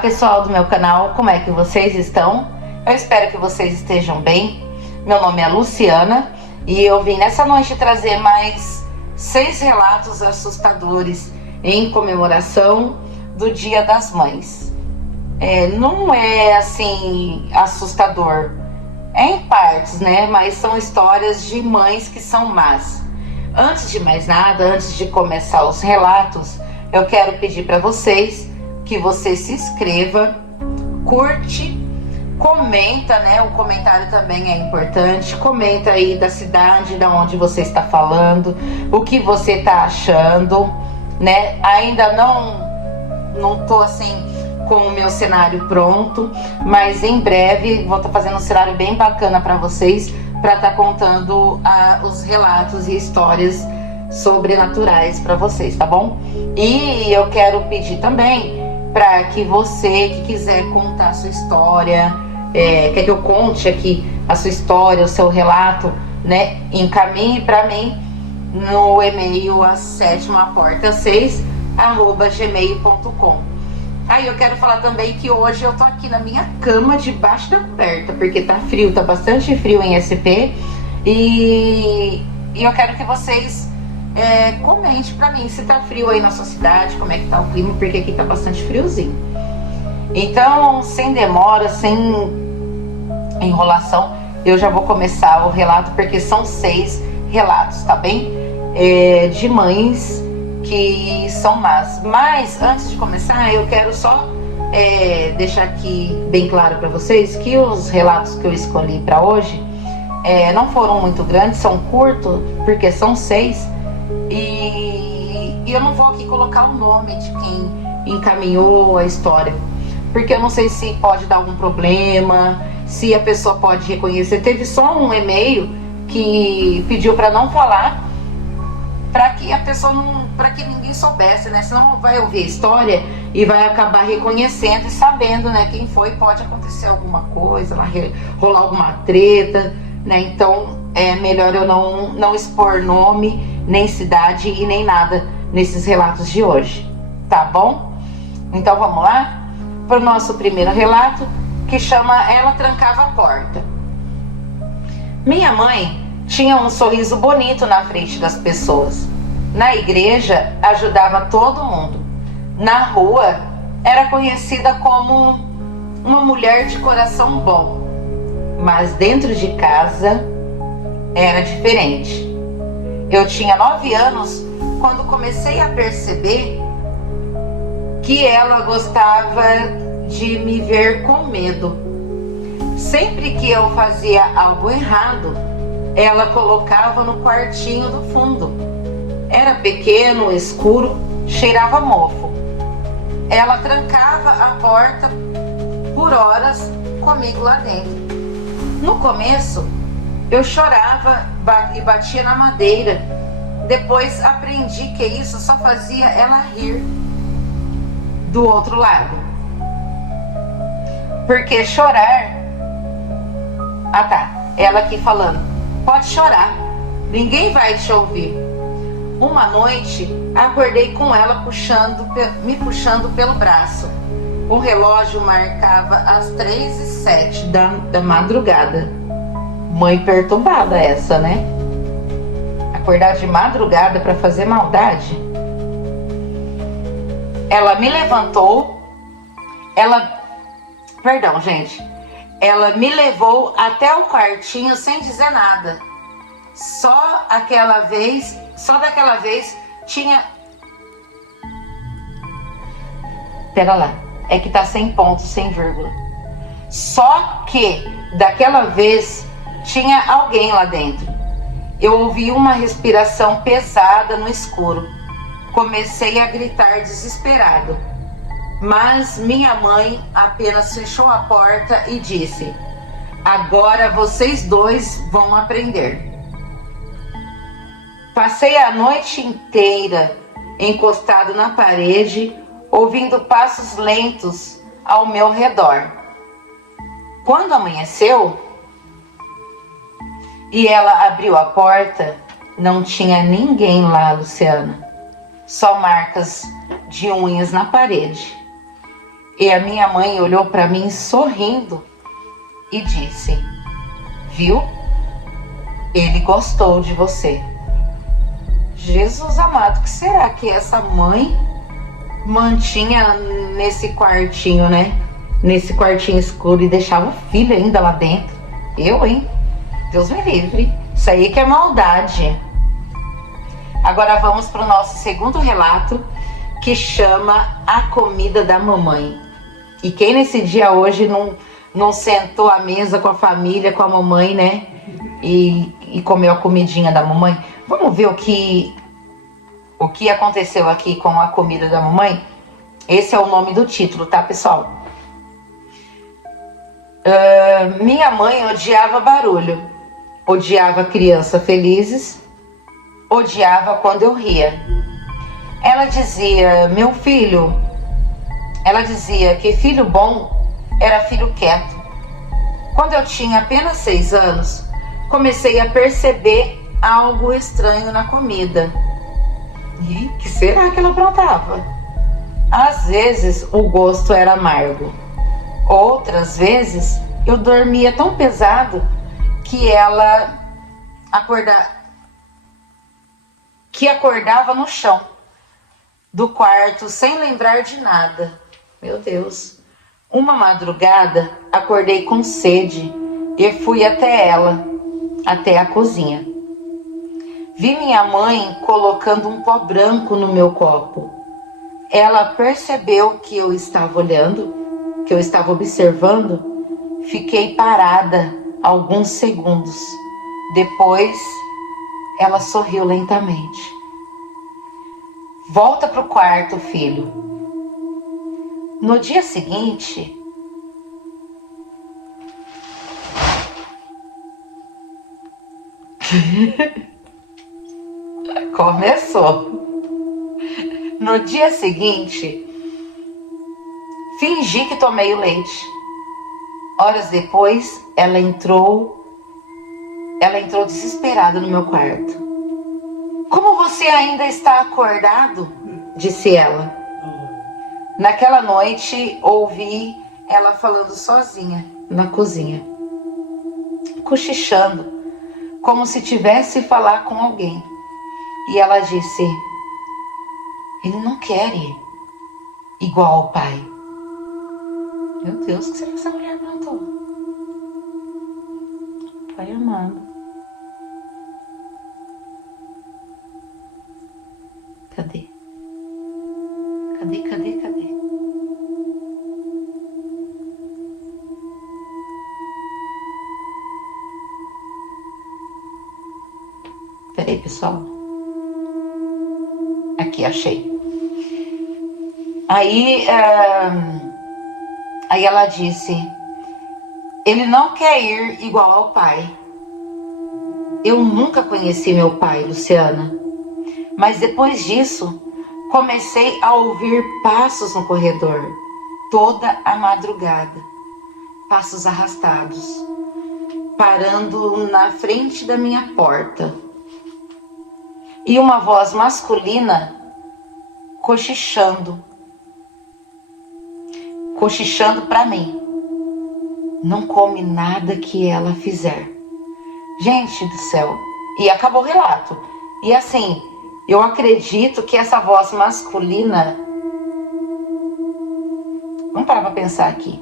pessoal do meu canal, como é que vocês estão? Eu espero que vocês estejam bem. Meu nome é Luciana e eu vim nessa noite trazer mais 6 relatos assustadores em comemoração do Dia das Mães. Não é assim assustador, é em partes, né? Mas são histórias de mães que são más. Antes de mais nada, antes de começar os relatos, eu quero pedir para vocês que você se inscreva, curte, comenta, né? O comentário também é importante. Comenta aí da cidade, da onde você está falando, o que você está achando, né? Ainda não tô assim com o meu cenário pronto, mas em breve vou estar fazendo um cenário bem bacana para vocês, para estar contando os relatos e histórias sobrenaturais para vocês, tá bom? E eu quero pedir também para que você que quiser contar a sua história, quer que eu conte aqui a sua história, o seu relato, né? Encaminhe para mim no e-mail asétimaporta6@gmail.com. Aí eu quero falar também que hoje eu tô aqui na minha cama debaixo da coberta, porque tá frio, tá bastante frio em SP. E eu quero que vocês comente pra mim se tá frio aí na sua cidade, como é que tá o clima, porque aqui tá bastante friozinho. Então, sem demora, sem enrolação, eu já vou começar o relato, porque são 6 relatos, tá bem? De mães que são más. Mas antes de começar, eu quero só deixar aqui bem claro para vocês que os relatos que eu escolhi para hoje não foram muito grandes, são curtos, porque são 6, e eu não vou aqui colocar o nome de quem encaminhou a história, porque eu não sei se pode dar algum problema, se a pessoa pode reconhecer. Teve só um e-mail que pediu para não falar, para que a pessoa para que ninguém soubesse, né? Senão vai ouvir a história e vai acabar reconhecendo e sabendo, né, quem foi. Pode acontecer alguma coisa, rolar alguma treta, né? Então é melhor eu não expor nome, nem cidade e nem nada nesses relatos de hoje, tá bom? Então vamos lá para o nosso primeiro relato, que chama Ela Trancava a Porta. Minha mãe tinha um sorriso bonito na frente das pessoas. Na igreja, ajudava todo mundo. Na rua, era conhecida como uma mulher de coração bom. Mas dentro de casa, era diferente. Eu tinha 9 anos quando comecei a perceber que ela gostava de me ver com medo. Sempre que eu fazia algo errado, ela colocava no quartinho do fundo. Era pequeno, escuro, cheirava mofo. Ela trancava a porta por horas comigo lá dentro. No começo, eu chorava e batia na madeira. Depois aprendi que isso só fazia ela rir do outro lado. Porque chorar... ela aqui falando. Pode chorar, ninguém vai te ouvir. Uma noite, acordei com ela me puxando pelo braço. O relógio marcava as 3h07 da madrugada. Mãe perturbada essa, né? Acordar de madrugada para fazer maldade. Ela me levantou. Ela me levou até o quartinho sem dizer nada. Só daquela vez tinha... Pera lá, é que tá sem ponto, sem vírgula. Só que daquela vez tinha alguém lá dentro. Eu ouvi uma respiração pesada no escuro. Comecei a gritar desesperado. Mas minha mãe apenas fechou a porta e disse: agora vocês 2 vão aprender. Passei a noite inteira encostado na parede, ouvindo passos lentos ao meu redor. Quando amanheceu e ela abriu a porta, não tinha ninguém lá, Luciana. Só marcas de unhas na parede. E a minha mãe olhou para mim sorrindo e disse: viu? Ele gostou de você. Jesus amado, o que será que essa mãe mantinha nesse quartinho, né? Nesse quartinho escuro e deixava o filho ainda lá dentro? Eu, hein? Deus me livre. Isso aí que é maldade. Agora vamos para o nosso segundo relato, que chama A Comida da Mamãe. E quem nesse dia hoje não sentou à mesa com a família, com a mamãe, né? E comeu a comidinha da mamãe? Vamos ver o que aconteceu aqui com a comida da mamãe? Esse é o nome do título, tá, pessoal? Minha mãe odiava barulho, odiava crianças felizes, odiava quando eu ria. Ela dizia, meu filho, ela dizia que filho bom era filho quieto. Quando eu tinha apenas 6 anos, comecei a perceber algo estranho na comida. E o que será que ela aprontava? Às vezes o gosto era amargo. Outras vezes eu dormia tão pesado que ela acordava no chão do quarto sem lembrar de nada. Meu Deus. Uma madrugada acordei com sede e fui até ela, até a cozinha. Vi minha mãe colocando um pó branco no meu copo. Ela percebeu que eu estava olhando, que eu estava observando. Fiquei parada alguns segundos. Depois, ela sorriu lentamente. Volta pro quarto, filho. No dia seguinte, começou. No dia seguinte, fingi que tomei o leite. Horas depois, ela entrou desesperada no meu quarto. Como você ainda está acordado? Disse ela. Naquela noite, ouvi ela falando sozinha na cozinha, cochichando, como se tivesse falar com alguém. E ela disse, ele não quer ir igual ao pai. Meu Deus, o que será que essa mulher plantou? Pai amado. Cadê? Cadê? Peraí, pessoal. Aqui, achei. Aí ela disse, ele não quer ir igual ao pai. Eu nunca conheci meu pai, Luciana. Mas depois disso, comecei a ouvir passos no corredor, toda a madrugada. Passos arrastados, parando na frente da minha porta. E uma voz masculina cochichando para mim. Não come nada que ela fizer. Gente do céu. E acabou o relato. E assim, eu acredito que essa voz masculina... Vamos parar para pensar aqui.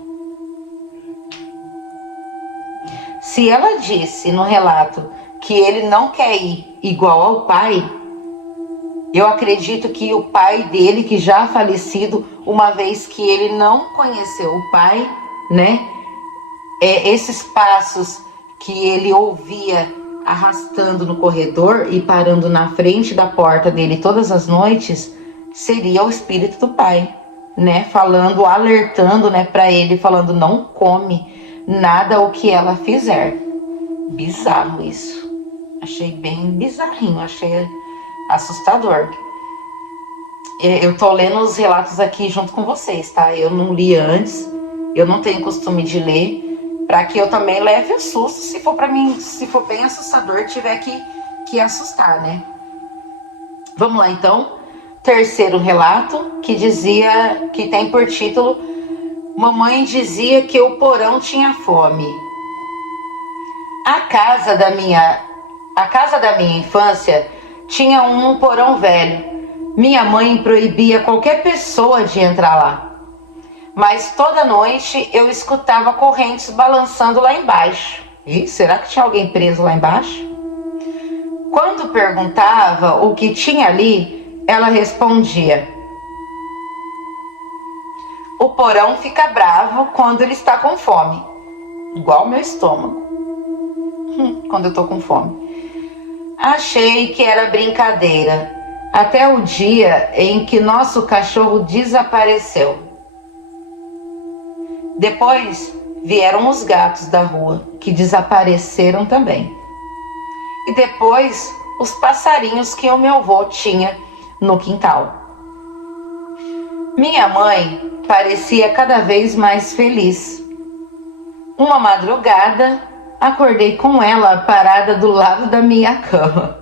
Se ela disse no relato que ele não quer ir igual ao pai, eu acredito que o pai dele, que já falecido, uma vez que ele não conheceu o pai, né? Esses passos que ele ouvia arrastando no corredor e parando na frente da porta dele todas as noites, seria o espírito do pai, né? Falando, alertando, né, para ele, falando, não come nada o que ela fizer. Bizarro isso. Achei bem bizarrinho, achei assustador. Eu tô lendo os relatos aqui junto com vocês, tá? Eu não li antes, eu não tenho costume de ler, para que eu também leve o susto, se for para mim, se for bem assustador, tiver que assustar, né? Vamos lá então. Terceiro relato, que dizia, que tem por título Mamãe dizia que o porão tinha fome. A casa da minha infância tinha um porão velho. Minha mãe proibia qualquer pessoa de entrar lá. Mas toda noite eu escutava correntes balançando lá embaixo. E será que tinha alguém preso lá embaixo? Quando perguntava o que tinha ali, ela respondia: o porão fica bravo quando ele está com fome. Igual meu estômago. Quando eu tô com fome. Achei que era brincadeira, até o dia em que nosso cachorro desapareceu. Depois vieram os gatos da rua, que desapareceram também. E depois os passarinhos que o meu avô tinha no quintal. Minha mãe parecia cada vez mais feliz. Uma madrugada, acordei com ela parada do lado da minha cama.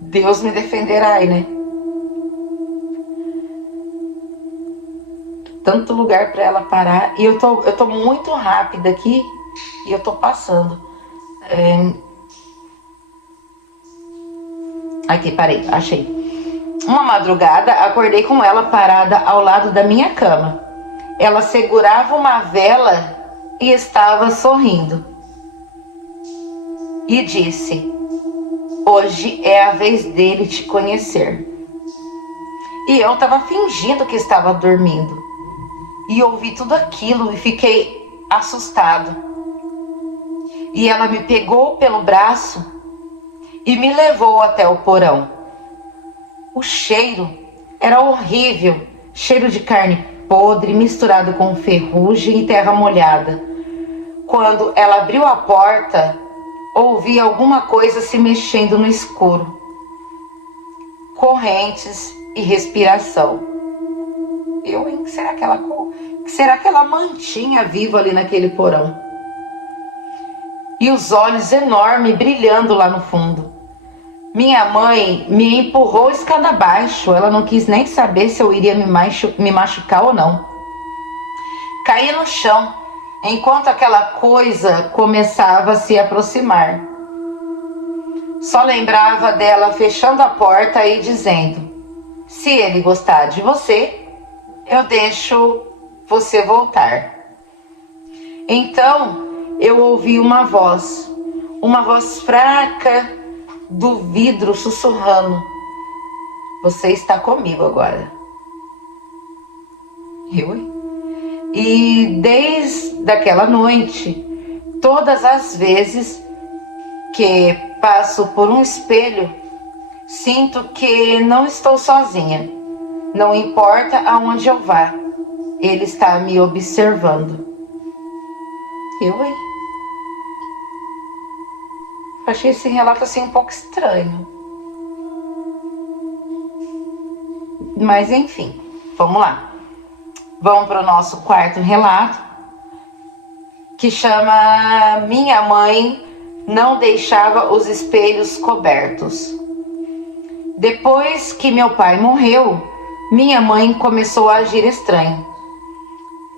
Deus me defenderá, né? Tanto lugar para ela parar. E eu tô muito rápida aqui e eu tô passando. Aqui, parei, achei. Uma madrugada, acordei com ela parada ao lado da minha cama. Ela segurava uma vela e estava sorrindo. E disse: hoje é a vez dele te conhecer. E eu estava fingindo que estava dormindo. E ouvi tudo aquilo e fiquei assustado. E ela me pegou pelo braço e me levou até o porão. O cheiro era horrível, cheiro de carne podre misturado com ferrugem e terra molhada. Quando ela abriu a porta, ouvi alguma coisa se mexendo no escuro. Correntes e respiração. Que será que ela mantinha viva ali naquele porão? E os olhos enormes brilhando lá no fundo. Minha mãe me empurrou escada abaixo. Ela não quis nem saber se eu iria me machucar ou não. Caí no chão, enquanto aquela coisa começava a se aproximar. Só lembrava dela fechando a porta e dizendo: se ele gostar de você, eu deixo você voltar. Então eu ouvi uma voz fraca do vidro sussurrando: você está comigo agora. E desde aquela noite, todas as vezes que passo por um espelho, sinto que não estou sozinha. Não importa aonde eu vá, ele está me observando. Achei esse relato assim um pouco estranho. Mas enfim, vamos lá. Vamos para o nosso quarto relato, que chama Minha Mãe Não Deixava os Espelhos Cobertos. Depois que meu pai morreu, minha mãe começou a agir estranho.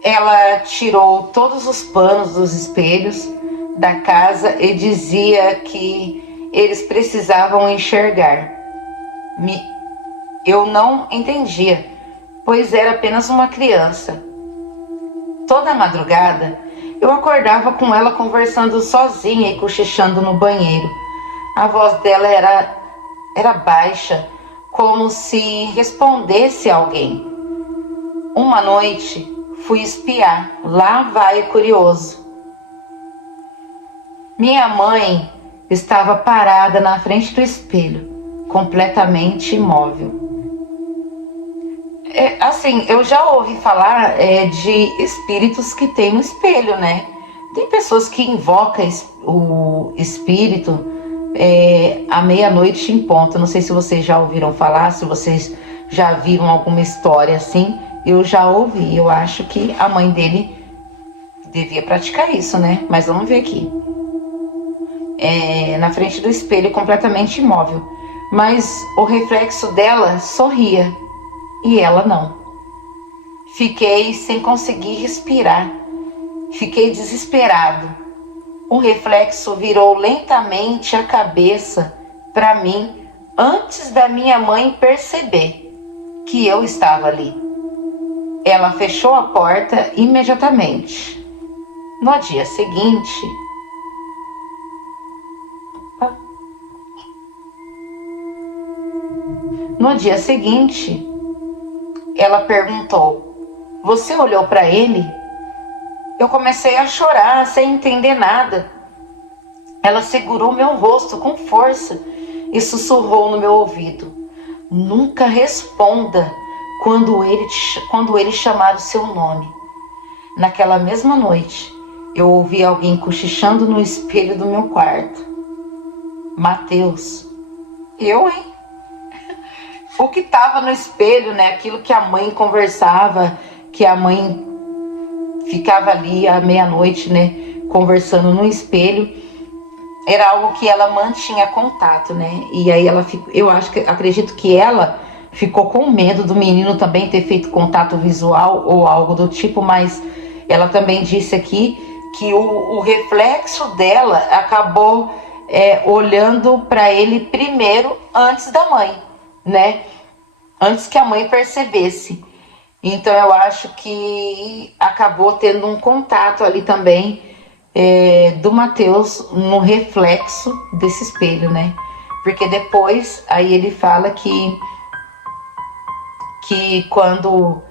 Ela tirou todos os panos dos espelhos da casa e dizia que eles precisavam enxergar. Eu não entendia, pois era apenas uma criança. Toda madrugada, eu acordava com ela conversando sozinha e cochichando no banheiro. A voz dela era baixa, como se respondesse a alguém. Uma noite, fui espiar. Lá vai o curioso. Minha mãe estava parada na frente do espelho, completamente imóvel. Assim, eu já ouvi falar de espíritos que tem no espelho, né? Tem pessoas que invocam o espírito à meia-noite em ponto. Não sei se vocês já ouviram falar, se vocês já viram alguma história assim. Eu já ouvi, eu acho que a mãe dele devia praticar isso, né? Mas vamos ver aqui. Na frente do espelho, completamente imóvel. Mas o reflexo dela sorria e ela não. Fiquei sem conseguir respirar. Fiquei desesperado. O reflexo virou lentamente a cabeça para mim antes da minha mãe perceber que eu estava ali. Ela fechou a porta imediatamente. No dia seguinte, ela perguntou: "Você olhou para ele?" Eu comecei a chorar sem entender nada. Ela segurou meu rosto com força e sussurrou no meu ouvido: "Nunca responda quando ele chamar o seu nome." Naquela mesma noite, eu ouvi alguém cochichando no espelho do meu quarto. Mateus. Eu, hein? O que estava no espelho, né? Aquilo que a mãe conversava, que a mãe ficava ali à meia-noite, né? Conversando no espelho, era algo que ela mantinha contato, né? E aí acredito que ela ficou com medo do menino também ter feito contato visual ou algo do tipo, mas ela também disse aqui que o reflexo dela acabou olhando para ele primeiro antes da mãe, né? Antes que a mãe percebesse. Então eu acho que acabou tendo um contato ali também do Mateus no reflexo desse espelho, né? Porque depois aí ele fala que quando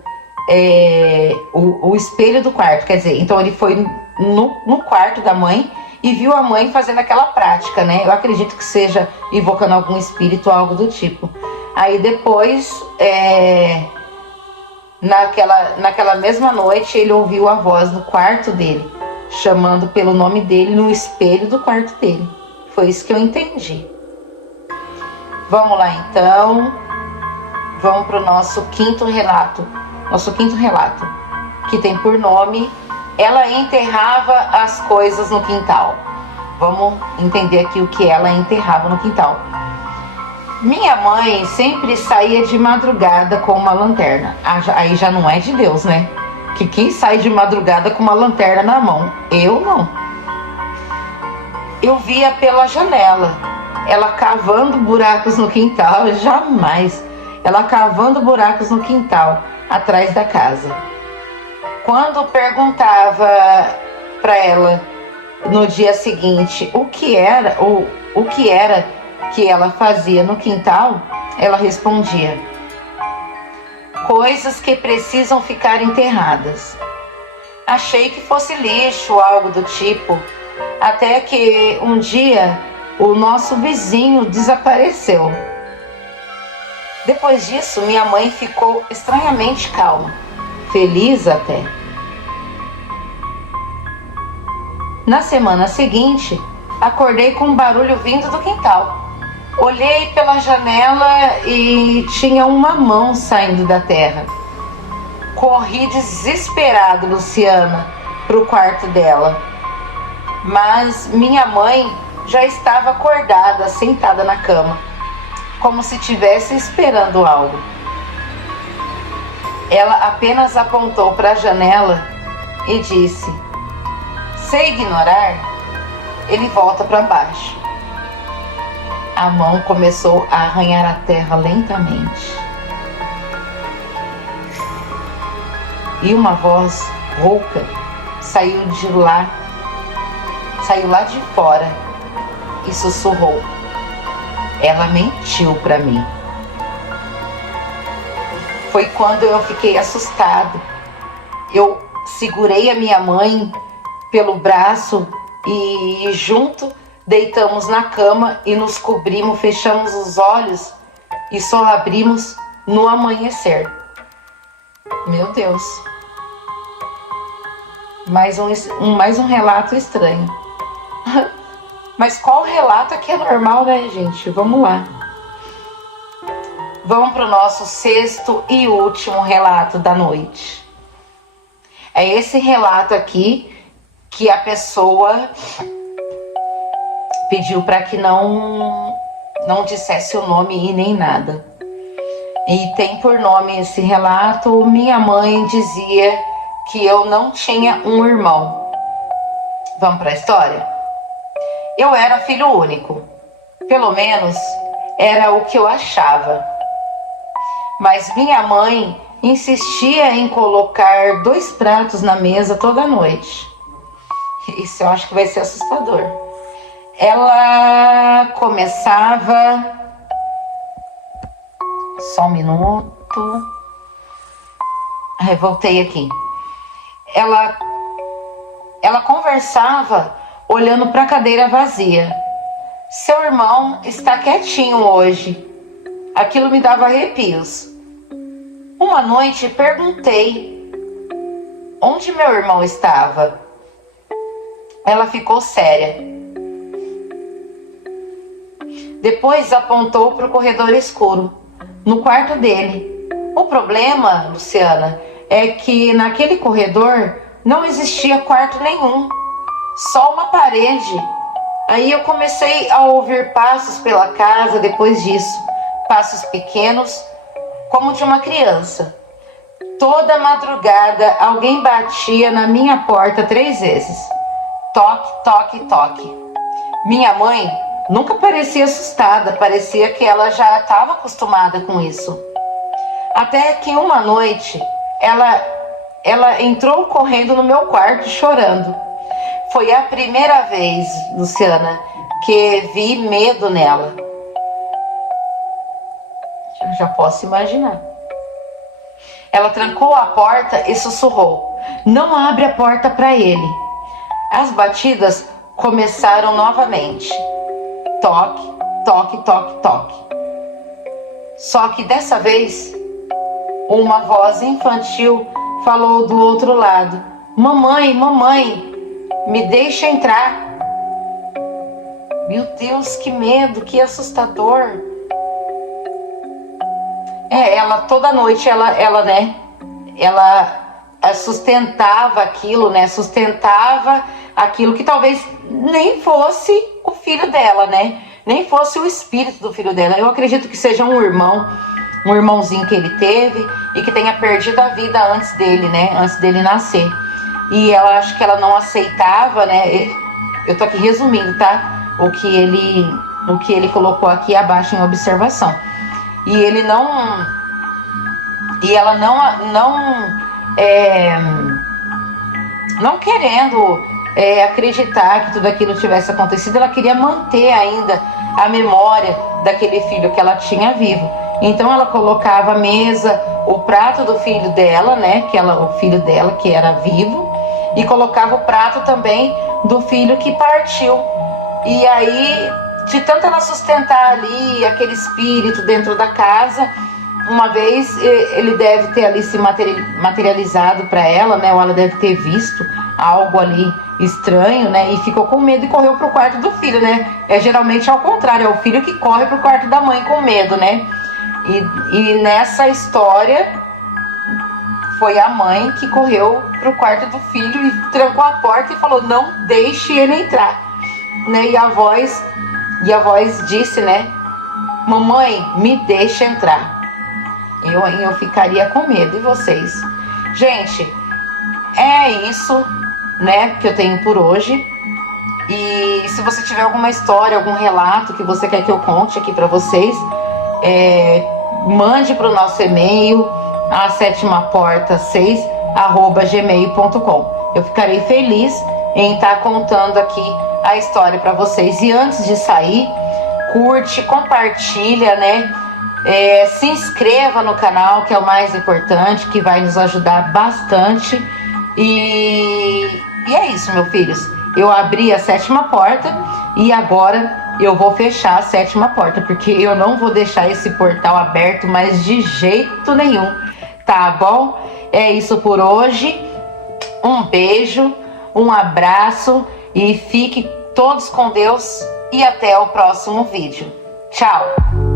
o espelho do quarto, quer dizer, então ele foi no quarto da mãe e viu a mãe fazendo aquela prática, né? Eu acredito que seja invocando algum espírito ou algo do tipo. Aí depois, naquela mesma noite, ele ouviu a voz no quarto dele, chamando pelo nome dele no espelho do quarto dele. Foi isso que eu entendi. Vamos lá então. Vamos para o nosso quinto relato. Nosso quinto relato, que tem por nome Ela Enterrava as Coisas no Quintal. Vamos entender aqui o que ela enterrava no quintal. Minha mãe sempre saía de madrugada com uma lanterna. Aí já não é de Deus, né? Que quem sai de madrugada com uma lanterna na mão? Eu não. Eu via pela janela, ela cavando buracos no quintal. Jamais. Ela cavando buracos no quintal, atrás da casa. Quando perguntava para ela no dia seguinte o que era que ela fazia no quintal, ela respondia: coisas que precisam ficar enterradas. Achei que fosse lixo ou algo do tipo, até que um dia o nosso vizinho desapareceu. Depois disso, minha mãe ficou estranhamente calma, feliz até. Na semana seguinte, acordei com um barulho vindo do quintal. Olhei pela janela e tinha uma mão saindo da terra. Corri desesperado, Luciana, para o quarto dela. Mas minha mãe já estava acordada, sentada na cama, como se estivesse esperando algo. Ela apenas apontou para a janela e disse: "Se ignorar, ele volta para baixo." A mão começou a arranhar a terra lentamente. E uma voz rouca saiu lá de fora e sussurrou: "Ela mentiu para mim." Foi quando eu fiquei assustado. Eu segurei a minha mãe pelo braço e junto deitamos na cama e nos cobrimos, fechamos os olhos e só abrimos no amanhecer. Meu Deus. Mais um relato estranho. Mas qual relato aqui é normal, né, gente? Vamos lá. Vamos para o nosso sexto e último relato da noite. É esse relato aqui que a pessoa pediu para que não dissesse o nome e nem nada. E tem por nome esse relato: minha mãe dizia que eu não tinha um irmão. Vamos para a história? Eu era filho único. Pelo menos era o que eu achava. Mas minha mãe insistia em colocar 2 pratos na mesa toda noite. Isso eu acho que vai ser assustador. Ela começava... Só um minuto. Voltei aqui. Ela conversava olhando para a cadeira vazia. Seu irmão está quietinho hoje. Aquilo me dava arrepios. Uma noite perguntei onde meu irmão estava. Ela ficou séria. Depois apontou para o corredor escuro, no quarto dele. O problema, Luciana, é que naquele corredor não existia quarto nenhum, só uma parede. Aí eu comecei a ouvir passos pela casa depois disso, passos pequenos, como de uma criança. Toda madrugada alguém batia na minha porta 3 vezes. Toque, toque, toque. Minha mãe nunca parecia assustada, parecia que ela já estava acostumada com isso. Até que uma noite ela entrou correndo no meu quarto chorando. Foi a primeira vez, Luciana, que vi medo nela. Eu já posso imaginar. Ela trancou a porta e sussurrou: não abre a porta para ele. As batidas começaram novamente. Toque, toque, toque, toque. Só que dessa vez, uma voz infantil falou do outro lado: mamãe, mamãe, me deixa entrar. Meu Deus, que medo, que assustador. Ela toda noite, ela sustentava aquilo, né? Sustentava aquilo que talvez nem fosse o filho dela, né? Nem fosse o espírito do filho dela. Eu acredito que seja um irmãozinho que ele teve e que tenha perdido a vida antes dele, né? Antes dele nascer. E eu acho que ela não aceitava, né? Eu tô aqui resumindo, tá? O que ele colocou aqui abaixo em observação. E ela não querendo acreditar que tudo aquilo tivesse acontecido, ela queria manter ainda a memória daquele filho que ela tinha vivo. Então ela colocava a mesa, o prato do filho dela, né, o filho dela que era vivo, e colocava o prato também do filho que partiu. E aí, de tanto ela sustentar ali aquele espírito dentro da casa, uma vez ele deve ter ali se materializado para ela, né? Ou ela deve ter visto algo ali estranho, né? E ficou com medo e correu pro quarto do filho, né? Geralmente ao contrário, é o filho que corre pro quarto da mãe com medo, né? E nessa história foi a mãe que correu pro quarto do filho e trancou a porta e falou: não deixe ele entrar, né? E a voz disse, né? Mamãe, me deixa entrar. Eu ficaria com medo. E vocês? Gente, é isso, né, que eu tenho por hoje. E se você tiver alguma história, algum relato que você quer que eu conte aqui para vocês, mande para o nosso e-mail, a setimaporta6@gmail.com. Eu ficarei feliz em estar contando aqui a história para vocês. E antes de sair, curte, compartilha, né? Se inscreva no canal, que é o mais importante, que vai nos ajudar bastante. E é isso, meus filhos. Eu abri a 7ª porta e agora eu vou fechar a 7ª porta, porque eu não vou deixar esse portal aberto mais de jeito nenhum, tá bom? É isso por hoje. Um beijo, um abraço e fiquem todos com Deus e até o próximo vídeo. Tchau!